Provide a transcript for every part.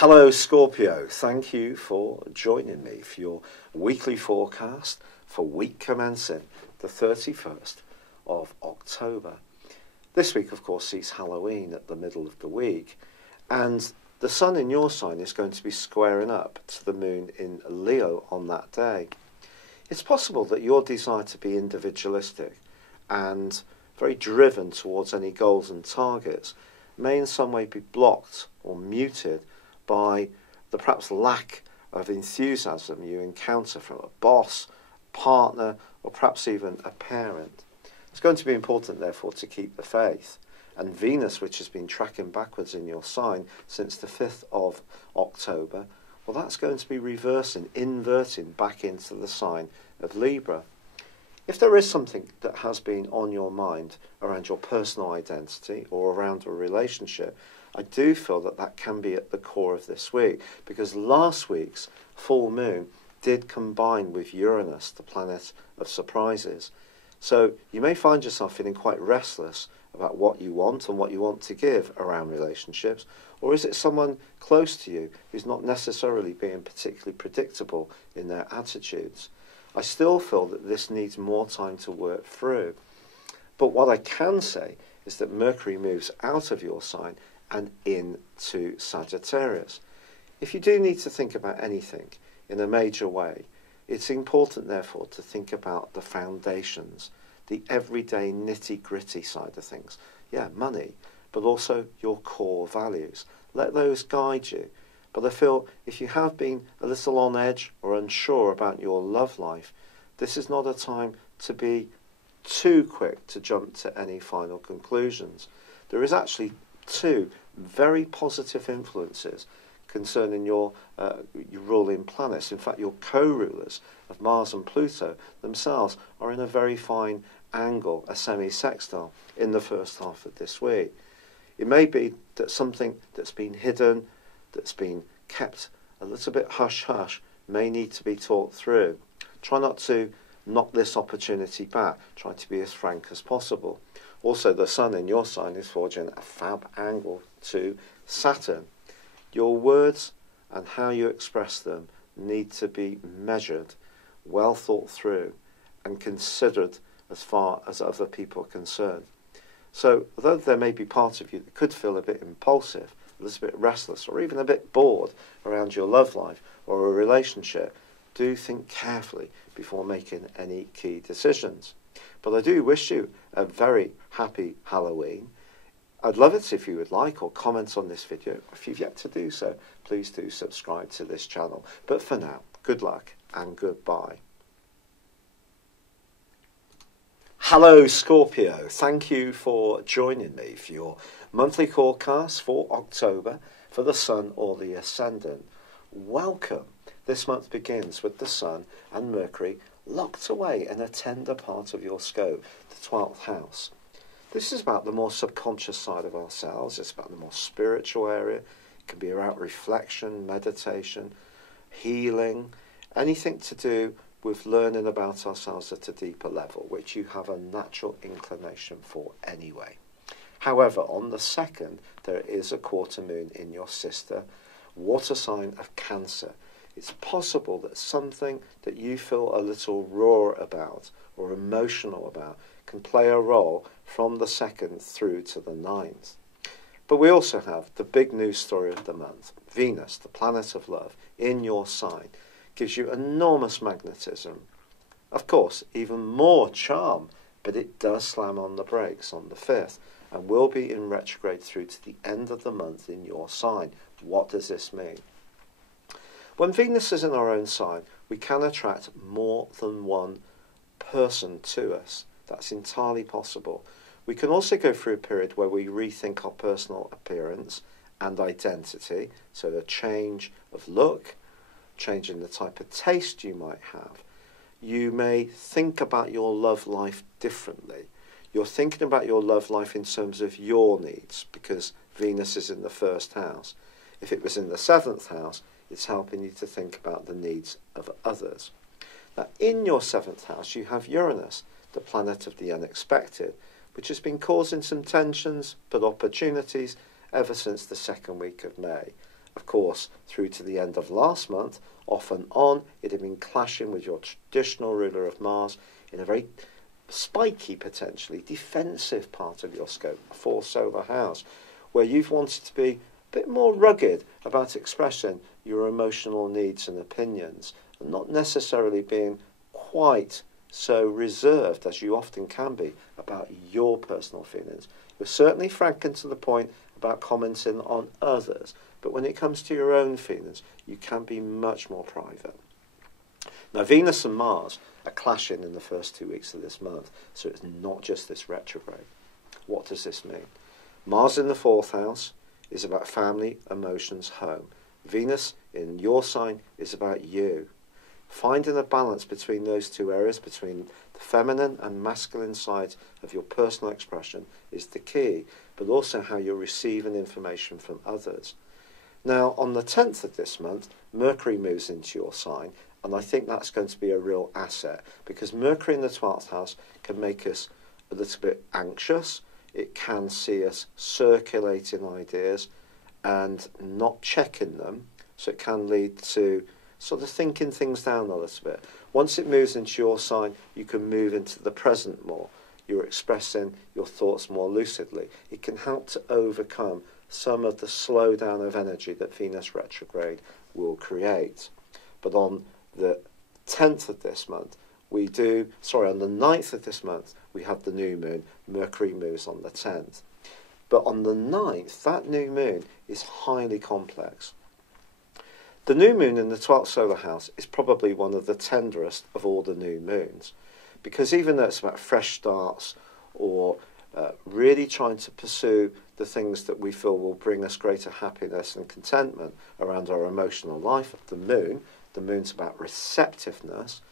Hello Scorpio, thank you for joining me for your weekly forecast for week commencing the 31st of October. This week of course sees Halloween at the middle of the week, and the sun in your sign is going to be squaring up to the moon in Leo on that day. It's possible that your desire to be individualistic and very driven towards any goals and targets may in some way be blocked or muted by the perhaps lack of enthusiasm you encounter from a boss, partner, or perhaps even a parent. It's going to be important, therefore, to keep the faith. And Venus, which has been tracking backwards in your sign since the 5th of October, well, that's going to be inverting back into the sign of Libra. If there is something that has been on your mind around your personal identity or around a relationship, I do feel that that can be at the core of this week, because last week's full moon did combine with Uranus, the planet of surprises. So you may find yourself feeling quite restless about what you want and what you want to give around relationships, or is it someone close to you who's not necessarily being particularly predictable in their attitudes? I still feel that this needs more time to work through. But what I can say is that Mercury moves out of your sign and into Sagittarius. If you do need to think about anything in a major way, it's important therefore to think about the foundations, the everyday nitty-gritty side of things. Yeah, money, but also your core values. Let those guide you. But I feel if you have been a little on edge or unsure about your love life, this is not a time to be too quick to jump to any final conclusions. There is actually two very positive influences concerning your ruling planets. In fact, your co-rulers of Mars and Pluto themselves are in a very fine angle, a semi-sextile, in the first half of this week. It may be that something that's been hidden, that's been kept a little bit hush-hush, may need to be talked through. Try not to knock this opportunity back. Try to be as frank as possible. Also, the sun in your sign is forging a fab angle to Saturn. Your words and how you express them need to be measured, well thought through, and considered as far as other people are concerned. So, although there may be part of you that could feel a bit impulsive, a little bit restless, or even a bit bored around your love life or a relationship, do think carefully before making any key decisions. But I do wish you a very happy Halloween. I'd love it if you would like or comment on this video. If you've yet to do so, please do subscribe to this channel. But for now, good luck and goodbye. Hello Scorpio, thank you for joining me for your monthly forecast for October for the Sun or the Ascendant. Welcome. This month begins with the Sun and Mercury locked away in a tender part of your scope, the 12th house. This is about the more subconscious side of ourselves. It's about the more spiritual area. It can be about reflection, meditation, healing, anything to do with learning about ourselves at a deeper level, which you have a natural inclination for anyway. However, on the 2nd, there is a quarter moon in your sister water sign of Cancer. It's possible that something that you feel a little raw about or emotional about can play a role from the 2nd through to the 9th. But we also have the big news story of the month. Venus, the planet of love, in your sign, gives you enormous magnetism. Of course, even more charm, but it does slam on the brakes on the 5th and will be in retrograde through to the end of the month in your sign. What does this mean? When Venus is in our own sign, we can attract more than one person to us. That's entirely possible. We can also go through a period where we rethink our personal appearance and identity, so a change of look, change in the type of taste you might have. You may think about your love life differently. You're thinking about your love life in terms of your needs, because Venus is in the 1st house. If it was in the 7th house, it's helping you to think about the needs of others. Now, in your 7th house, you have Uranus, the planet of the unexpected, which has been causing some tensions, but opportunities ever since the 2nd week of May. of course, through to the end of last month, off and on, it had been clashing with your traditional ruler of Mars in a very spiky, potentially defensive part of your scope, a fourth solar house, where you've wanted to be a bit more rugged about expressing your emotional needs and opinions, and not necessarily being quite so reserved as you often can be about your personal feelings. You're certainly frank and to the point about commenting on others, but when it comes to your own feelings, you can be much more private. Now, Venus and Mars are clashing in the first 2 weeks of this month, so it's not just this retrograde. What does this mean? Mars in the fourth house is about family, emotions, home. Venus in your sign is about you. Finding a balance between those two areas, between the feminine and masculine sides of your personal expression, is the key, but also how you're receiving information from others. Now, on the 10th of this month, Mercury moves into your sign, and I think that's going to be a real asset, because Mercury in the 12th house can make us a little bit anxious. It can see us circulating ideas and not checking them, so it can lead to sort of thinking things down a little bit. Once it moves into your sign, you can move into the present more. You're expressing your thoughts more lucidly. It can help to overcome some of the slowdown of energy that Venus retrograde will create. But on the 10th of this month, on the 9th of this month, we have the new moon. Mercury moves on the 10th. But on the 9th, that new moon is highly complex. The new moon in the 12th solar house is probably one of the tenderest of all the new moons, because even though it's about fresh starts or really trying to pursue the things that we feel will bring us greater happiness and contentment around our emotional life, the moon's about receptiveness.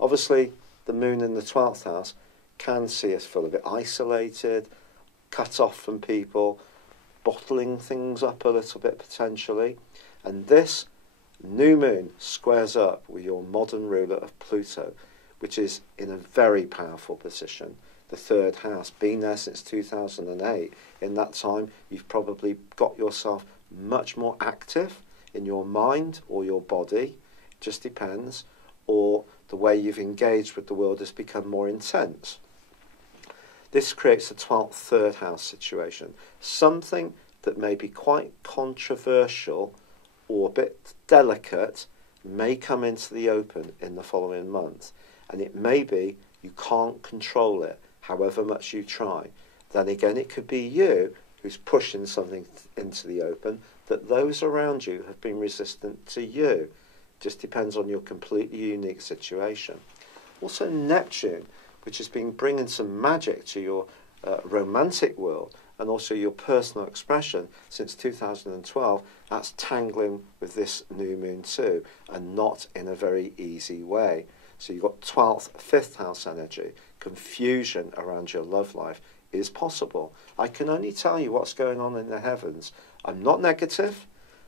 Obviously, the moon in the 12th house can see us feel a bit isolated, cut off from people, bottling things up a little bit potentially. And this new moon squares up with your modern ruler of Pluto, which is in a very powerful position, the third house, been there since 2008. In that time, you've probably got yourself much more active in your mind or your body, it just depends, or the way you've engaged with the world has become more intense. This creates a 12th third house situation, something that may be quite controversial or a bit delicate may come into the open in the following month, and it may be you can't control it however much you try. Then again, it could be you who's pushing something into the open that those around you have been resistant to you. Just depends on your completely unique situation. Also Neptune, which has been bringing some magic to your romantic world and also your personal expression since 2012, that's tangling with this new moon too, and not in a very easy way. So you've got 12th, 5th house energy. Confusion around your love life is possible. I can only tell you what's going on in the heavens. I'm not negative,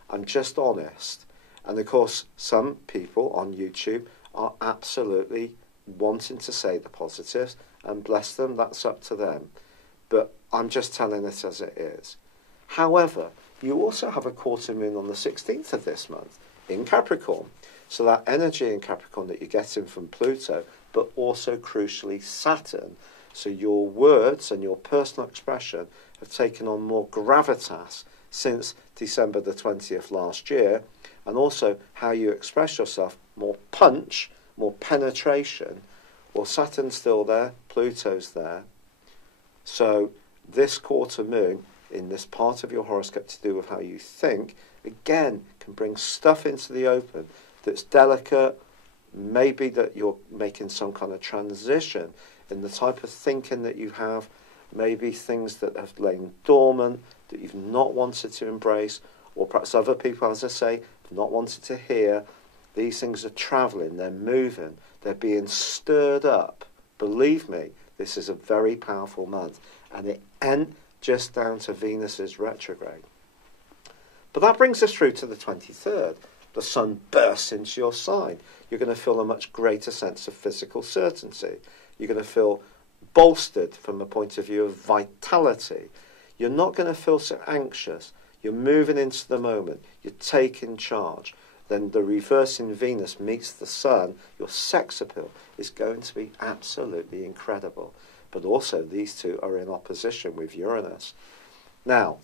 I'm just honest. And of course, some people on YouTube are absolutely wanting to say the positives, and bless them, that's up to them. But I'm just telling it as it is. However, you also have a quarter moon on the 16th of this month in Capricorn. So that energy in Capricorn that you're getting from Pluto, but also crucially Saturn. So your words and your personal expression have taken on more gravitas since December the 20th last year, and also how you express yourself, more punch, more penetration. Well, Saturn's still there, Pluto's there. So this quarter moon in this part of your horoscope to do with how you think, again, can bring stuff into the open that's delicate. Maybe that you're making some kind of transition in the type of thinking that you have, maybe things that have lain dormant, that you've not wanted to embrace, or perhaps other people, as I say, have not wanted to hear. These things are travelling, they're moving, they're being stirred up. Believe me, this is a very powerful month, and it ain't just down to Venus's retrograde. But that brings us through to the 23rd. The sun bursts into your sign. You're going to feel a much greater sense of physical certainty. You're going to feel bolstered from a point of view of vitality. You're not going to feel so anxious. You're moving into the moment. You're taking charge. Then the reverse in Venus meets the Sun. Your sex appeal is going to be absolutely incredible. But also these two are in opposition with Uranus. Now,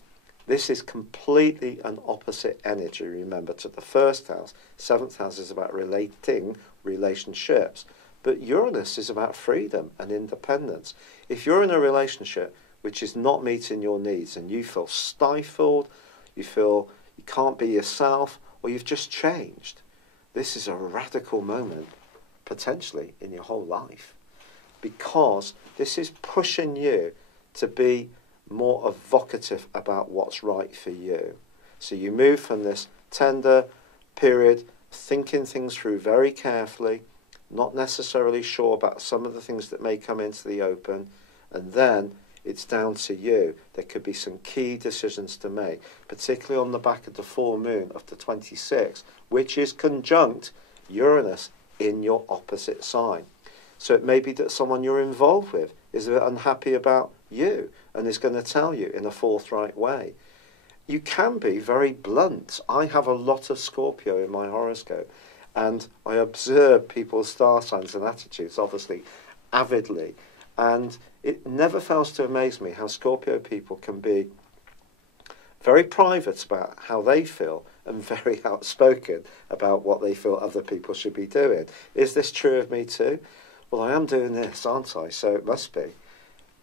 this is completely an opposite energy, remember, to the first house. Seventh house is about relating relationships. But Uranus is about freedom and independence. If you're in a relationship which is not meeting your needs and you feel stifled, you feel you can't be yourself, or you've just changed, this is a radical moment, potentially, in your whole life. Because this is pushing you to be more evocative about what's right for you. So you move from this tender period, thinking things through very carefully, not necessarily sure about some of the things that may come into the open, and then it's down to you. There could be some key decisions to make, particularly on the back of the full moon of the 26th, which is conjunct Uranus in your opposite sign. So it may be that someone you're involved with is a bit unhappy about you and is going to tell you in a forthright way. You can be very blunt. I have a lot of Scorpio in my horoscope, and I observe people's star signs and attitudes, obviously, avidly. And it never fails to amaze me how Scorpio people can be very private about how they feel and very outspoken about what they feel other people should be doing. Is this true of me too? Well, I am doing this, aren't I? So it must be.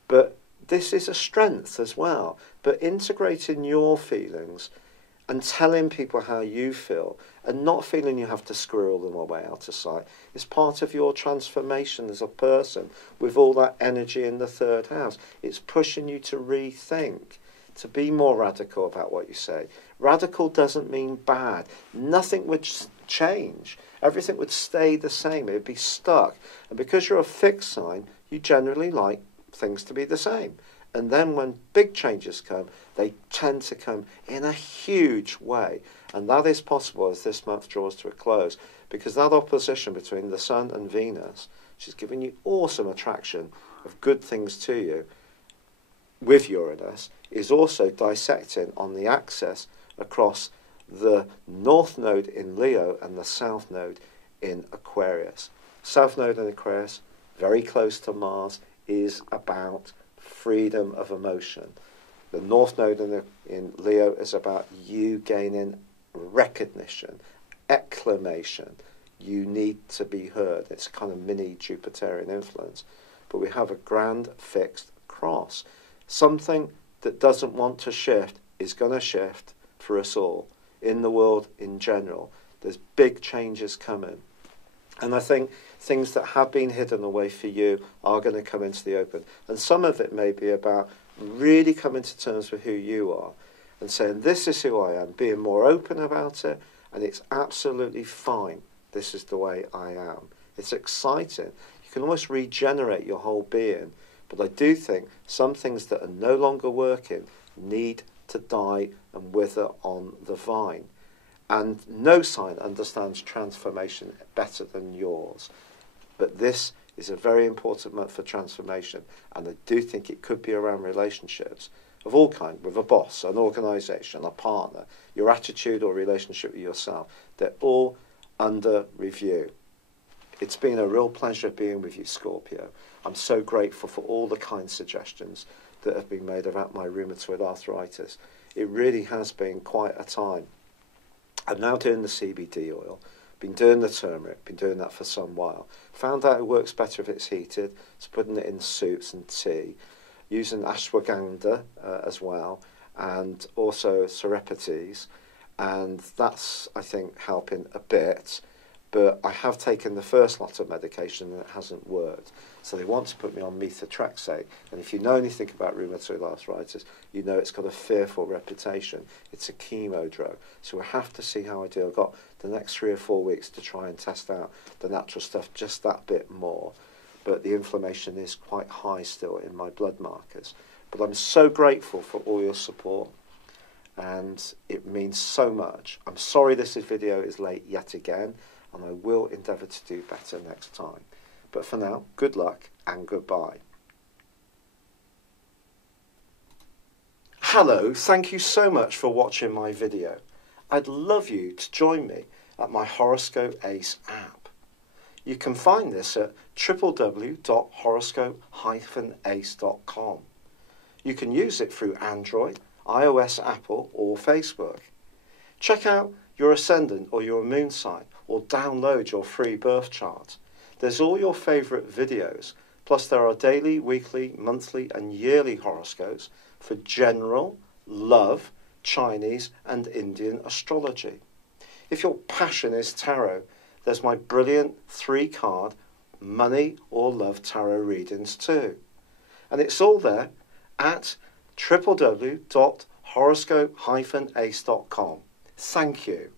But this is a strength as well. But integrating your feelings and telling people how you feel and not feeling you have to squirrel them away out of sight is part of your transformation as a person with all that energy in the third house. It's pushing you to rethink, to be more radical about what you say. Radical doesn't mean bad. Nothing would change. Everything would stay the same. It would be stuck. And because you're a fixed sign, you generally like things to be the same. And then when big changes come, they tend to come in a huge way. And that is possible as this month draws to a close, because that opposition between the Sun and Venus, which is giving you awesome attraction of good things to you, with Uranus, is also dissecting on the axis across the North Node in Leo and the South Node in Aquarius. South Node in Aquarius, very close to Mars, is about freedom of emotion. The North Node in Leo is about you gaining recognition, acclamation. You need to be heard. It's a kind of mini Jupiterian influence. But we have a grand fixed cross. Something that doesn't want to shift is going to shift for us all, in the world in general. There's big changes coming. And I think things that have been hidden away for you are going to come into the open. And some of it may be about really coming to terms with who you are and saying, this is who I am, being more open about it, and it's absolutely fine. This is the way I am. It's exciting. You can almost regenerate your whole being. But I do think some things that are no longer working need to die and wither on the vine. And no sign understands transformation better than yours. But this is a very important month for transformation. And I do think it could be around relationships of all kinds, with a boss, an organisation, a partner, your attitude or relationship with yourself. They're all under review. It's been a real pleasure being with you, Scorpio. I'm so grateful for all the kind suggestions that have been made about my rheumatoid arthritis. It really has been quite a time. I'm now doing the CBD oil, been doing the turmeric, been doing that for some while. Found out it works better if it's heated, so putting it in soups and tea, using ashwagandha as well, and also serapes, and that's, I think, helping a bit. But I have taken the first lot of medication and it hasn't worked. So they want to put me on methotrexate. And if you know anything about rheumatoid arthritis, you know it's got a fearful reputation. It's a chemo drug. So we have to see how I do. I've got the next 3 or 4 weeks to try and test out the natural stuff just that bit more. But the inflammation is quite high still in my blood markers. But I'm so grateful for all your support. And it means so much. I'm sorry this video is late yet again. And I will endeavour to do better next time. But for now, good luck and goodbye. Hello, thank you so much for watching my video. I'd love you to join me at my Horoscope Ace app. You can find this at www.horoscope-ace.com. You can use it through Android, iOS, Apple or Facebook. Check out your ascendant or your moon sign or download your free birth chart. There's all your favourite videos, plus there are daily, weekly, monthly and yearly horoscopes for general, love, Chinese and Indian astrology. If your passion is tarot, there's my brilliant 3-card money or love tarot readings too. And it's all there at www.horoscope-ace.com. Thank you.